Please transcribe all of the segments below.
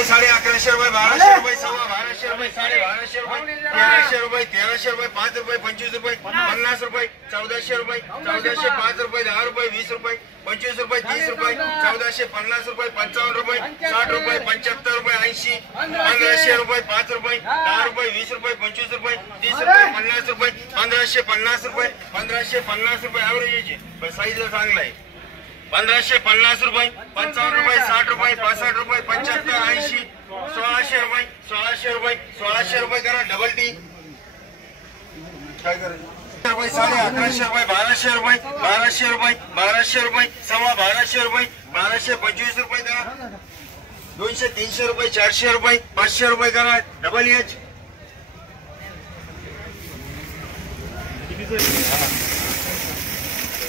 रुपये, 11,500 रुपये, 1200 रुपये, 12,500 रुपये, 12,500 रुपये, 1300 रुपये, 1300 रुपये, 5 रुपये, 25 रुपये, 50 रुपये, 1400 रुपये, 1400, 5 रुपये, 10 रुपये, 20 रुपये, 25 रुपये, 30 रुपये, 1450 रुपये, 55 रुपये, 60 रुपये, 75 रुपये, 80, 1500 रुपये, 5 रुपये, 10 रुपये, 20 रुपये, 25 रुपये, 30 रुपये, 50 रुपये, 1550 रुपये, 1550 रुपये ॲव्हरेज आहे, साईजला चांगला आहे. 1550 रुपये, 55 रुपये, 60 रुपये, 65 रुपये, 75, 80, 1600 रुपये, 1600 रुपये, 1600 रुपये करा डबल टी. काय करायचं रुपये, 11,500 रुपये, 1200 रुपये, 1200 रुपये, 1200 रुपये, 12,500 रुपये, 1225 रुपये करा. 200, 300 रुपये, 400 रुपये, 500 रुपये करा डबल एच.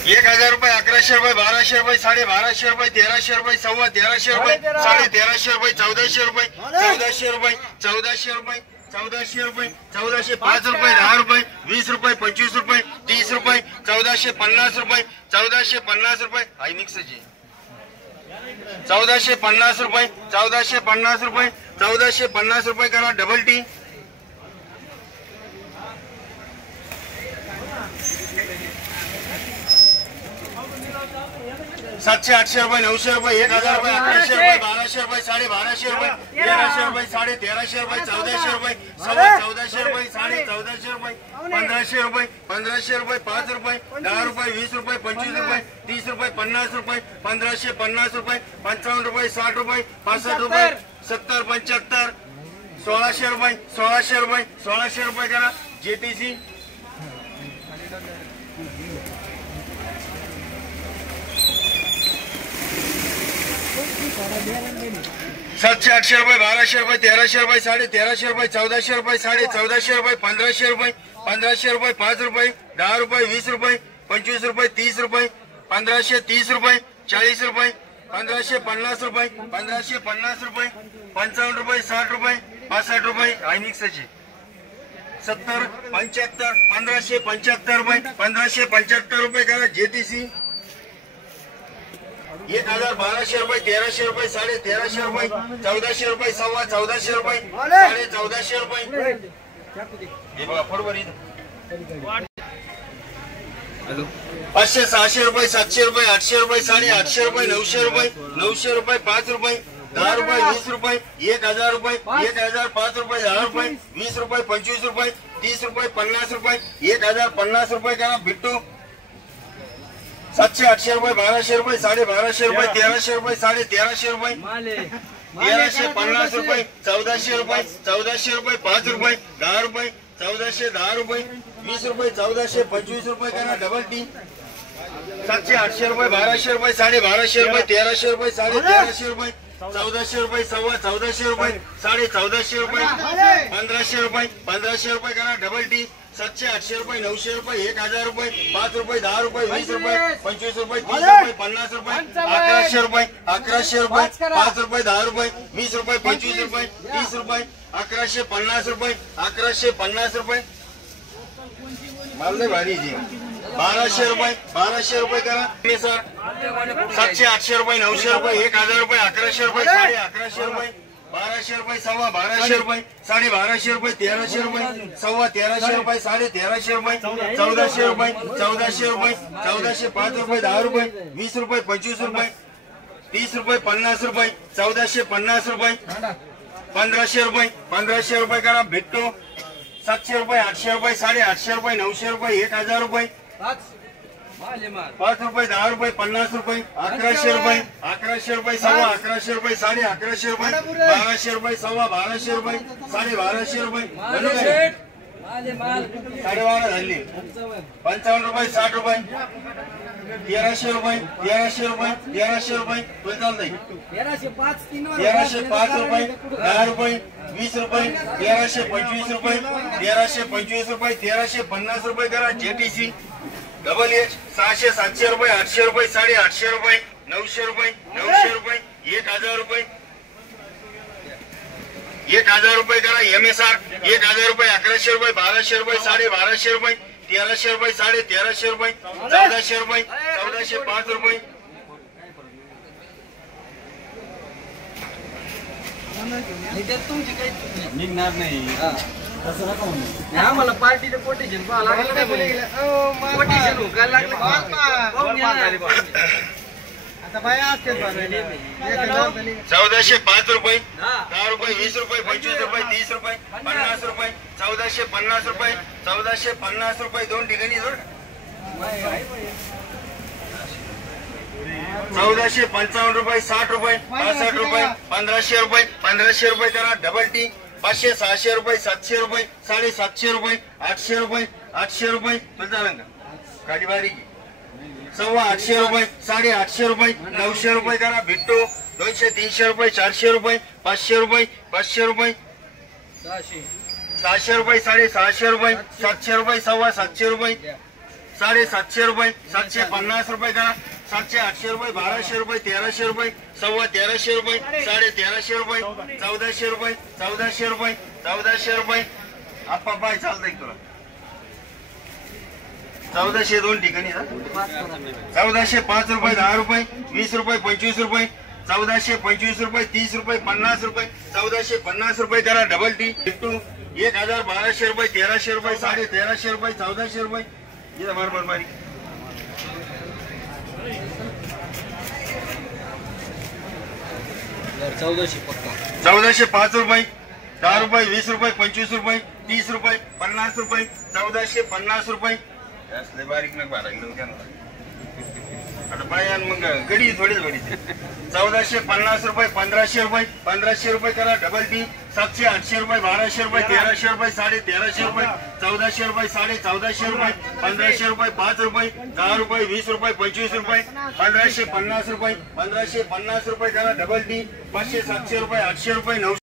1,000 रुपये, 1100 रुपये, 1200 रुपये, 1250 रुपये, 1300 रुपये, 13,500 रुपये, 13,500 रुपये, 1400 रुपये, 1400 रुपये, 1400 रुपये, 1400 रुपये, 1405 रुपये, 10 रुपये, 20 रुपये, 25 रुपये, 30 रुपये, 1450 रुपये, 1450 रुपये आई मिक्सची. 1450 रुपये, 1450 रुपये, 1450 रुपये करा डबल टी. 700, 800 रुपये, 900 रुपये, 1,000 रुपये, 1100 रुपये, 1200 रुपये, 1250 रुपये, 1300 रुपये, 1350 रुपये, 1400 रुपये, 1400 रुपये, 1450 रुपये, 1500 रुपये, 1500 रुपये, 5 रुपये, 10 रुपये, 20 रुपये, 25 रुपये, 30 रुपये, 50 रुपये, 1550 रुपये, 55 रुपये, 60 रुपये, 65 रुपये, 70, 75, 1600 रुपये, 1600 रुपये, 1600 रुपये करा जेटीसी. 700, 800 रुपये, 1200 रुपये, 1300 रुपये, 1350 रुपये, 1400 रुपये, 1450 रुपये, 1500 रुपये, 1500 रुपये, 5 रुपये, 10 रुपये, 20 रुपये, 25 रुपये, 30 रुपये, 1530 रुपये, 40 रुपये, 1550 रुपये, 1550 रुपये, 55 रुपये, 60 रुपये, 65 रुपये आई मिक्सची. 70, 75, 1575 रुपये, 1575 रुपये करा जेटीसी. 1,000, 1200 रुपये, 1300 रुपये, 1350 रुपये, 1400 रुपये, 14,500 रुपये, 14,500 रुपये. हे बघा फडवर इथं. 500, 600 रुपये, 700 रुपये, 800 रुपये, 850 रुपये, 900 रुपये, 900 रुपये, 5 रुपये, 10 रुपये, 20 रुपये, 1,000 रुपये, 1,000, 5 रुपये, 10 रुपये, 20 रुपये, 25 रुपये, 30 रुपये, 50 रुपये, 1,050 रुपये करा बिट्टू. 700, 800 रुपये, 1200 रुपये, 1250 रुपये, 1300 रुपये, 1350 रुपये, 1350 रुपये, 1400 रुपये, 1400 रुपये, 5 रुपये, 10 रुपये, 1400, 10 रुपये, 20 रुपये, 1400, 25 रुपये करा डबल टी. 700, 800 रुपये, 1200 रुपये, 1250 रुपये, 1300 रुपये, 1350 रुपये, 1400 रुपये, 1450 रुपये, 1450 रुपये, 1500 रुपये, 1500 रुपये करा डबल टी. 700, 800 रुपये, 900 रुपये, 1,000 रुपये, 5 रुपये, 10 रुपये, 20 रुपये, 25 रुपये, 30 रुपये, 50 रुपये, 1100 रुपये, 1100 रुपये, 5 रुपये, 10 रुपये, 20 रुपये, 25 रुपये, 30 रुपये, 1150 रुपये, 1150 रुपये माल भारी जी. 1200 रुपये, 1200 रुपये करा सर. 700, 800 रुपये, 900 रुपये, 1,000 रुपये, 1100 रुपये, 1150 रुपये, 1200 रुपये, 1250 रुपये, 1250 रुपये, 1300 रुपये, 1350 रुपये, 1350 रुपये, 1400 रुपये, 1400 रुपये, 1400, 5 रुपये, 10 रुपये, 20 रुपये, 25 रुपये, 30 रुपये, 50 रुपये, 1450 रुपये, 1500 रुपये, 1500 रुपये करा भेटतो. 700 रुपये, 800 रुपये, 850 रुपये, 900 रुपये, 1,000 रुपये, 5 रुपये, 10 रुपये, 50 रुपये, 1100 रुपये, 1100 रुपये, 1150 रुपये, 1150 रुपये, 1200 रुपये, 1250 रुपये, 1250 रुपये 12.5 झाली. 55 रुपये, 60 रुपये, 1300 रुपये, 1300 रुपये, 1300 रुपये चालत नाही. 1305 रुपये, 10 रुपये, 20 रुपये, 1325 रुपये, 1325 रुपये, 1350 रुपये करा जेटीसी. Double H. 600, 700 रुपये, 800 रुपये, 850 रुपये, 900 रुपये, 900 रुपये, 1,000 रुपये, 1,000 रुपये करा MSR. 1,000 रुपये, 1100 रुपये, 1200 रुपये, 1250 रुपये, 1300 रुपये, 1350 रुपये, 1400 रुपये, 1405 रुपये, तुमची काही चूक नाही. निघणार नाही. तसं नका म्हणू. आम्हाला पार्टीचं कोटेशन पाहावं लागलं. कोटेशन उकायला लागलं. पाहून घ्या ना. आता बाया असते 1405 रुपये, 10 रुपये, 20 रुपये, 25 रुपये, 30 रुपये, 50 रुपये, 1450 रुपये, 1450 रुपये, दोन ठिकाणी जोड. 1455 रुपये, 60 रुपये, 65 रुपये, 1500 रुपये, 1500 रुपये करा डबल टी. 500, 600 रुपये, 700 रुपये, 750 रुपये, 800 रुपये, 800 रुपये तुला का काळी बारीक 850 रुपये, 850 रुपये, 900 रुपये करा भेटतो. 200, 300 रुपये, 400 रुपये, 500 रुपये, 500 रुपये, 600 रुपये, 650 रुपये, 700 रुपये, 750 रुपये, 750 रुपये, 750 रुपये करा. 700, 800 रुपये, 1200 रुपये, 1300 रुपये, 1350 रुपये, 1350 रुपये, 1400 रुपये, 1400 रुपये, 1400 रुपये. आप्पा पाय चालतंय तुला 1400 दोन ठिकाणी 1405 रुपये, 10 रुपये, 20 रुपये, 25 रुपये, 1425 रुपये, 30 रुपये, 50 रुपये, 1450 रुपये करा डबल टी. 1012 रुपये, 1300 रुपये, 1350 रुपये, 1400 रुपये. ये मार मार मारी 1405 रुपये, 10 रुपये, 20 रुपये, 25 रुपये, 30 रुपये, 50 रुपये, 1450 रुपये. असले बारीक नका बारा आता बाया मग गडी थोडीच बडी. 1450 रुपये, 1500 रुपये, 1500 रुपये करा डबल टी. 700, 800 रुपये, 1200 रुपये, 1300 रुपये, 1350 रुपये, 1400 रुपये, 1450 रुपये, 1500 रुपये, 5 रुपये, 10 रुपये, 20 रुपये, 25 रुपये, 1550 रुपये, 1550 रुपये करा डबल टी. 500, 700 रुपये, 800 रुपये, 900